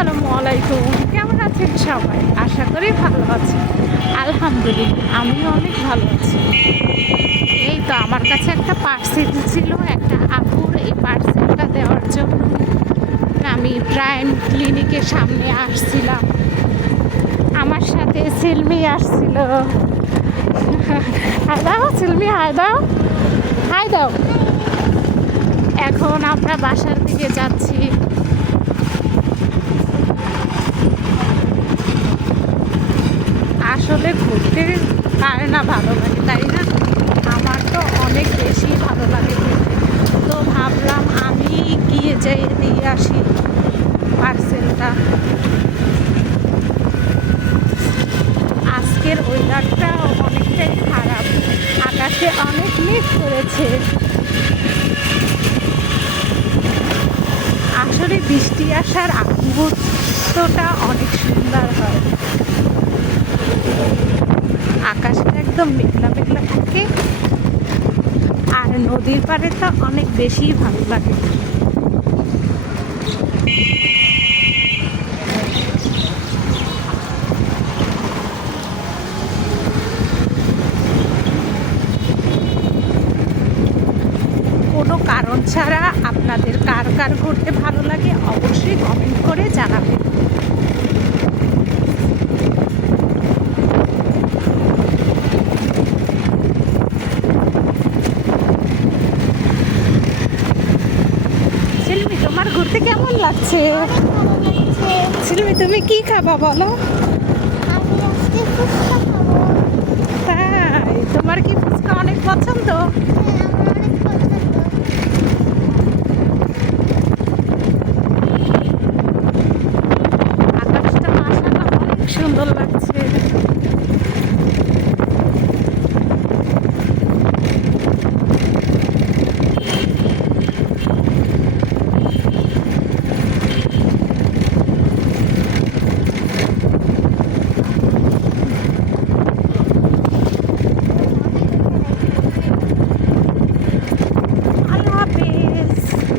আসসালামু আলাইকুম। কেমন আছেন সবাই? আশা করি ভালো আছেন। আলহামদুলিল্লাহ আমিও অনেক ভালো আছি। এই তো আমার কাছে একটা পার্সেল ছিল, একটা আপুর। এই পার্সেলটা দেওয়ার জন্য আমি প্রাইম ক্লিনিকের সামনে আসছিলাম। আমার সাথে সিলমি আসছিল। হাই দাও সিলমি, হাই দাও, হাই দাও। এখন আমরা বাসার দিকে যাচ্ছি। আসলে ঘুরতে কার না ভালো লাগে, তাই না? আমার তো অনেক বেশি ভালো লাগে ঘুরতে। তো ভাবলাম আমি গিয়ে যেয়ে দিয়ে আসি পার্সেলটা। আজকের ওয়েদারটা অনেকটাই খারাপ, আকাশে অনেক মেঘ করেছে। আসলে বৃষ্টি আসার আগ মুহূর্তটা অনেক সুন্দর হয়। আকাশটা একদম মেঘলা মেঘলা থাকে, আর নদীর পাড়ে তো অনেক বেশি ভালো লাগে। কোনো কারণ ছাড়া আপনাদের কার কার ঘুরতে ভালো লাগে অবশ্যই কমেন্ট করে জানাবেন। সিলমি, তোমার ঘুরতে কেমন লাগছে? সিলমি, তুমি কি খাবা বলো? তাই তোমার কি ফুচকা অনেক পছন্দ?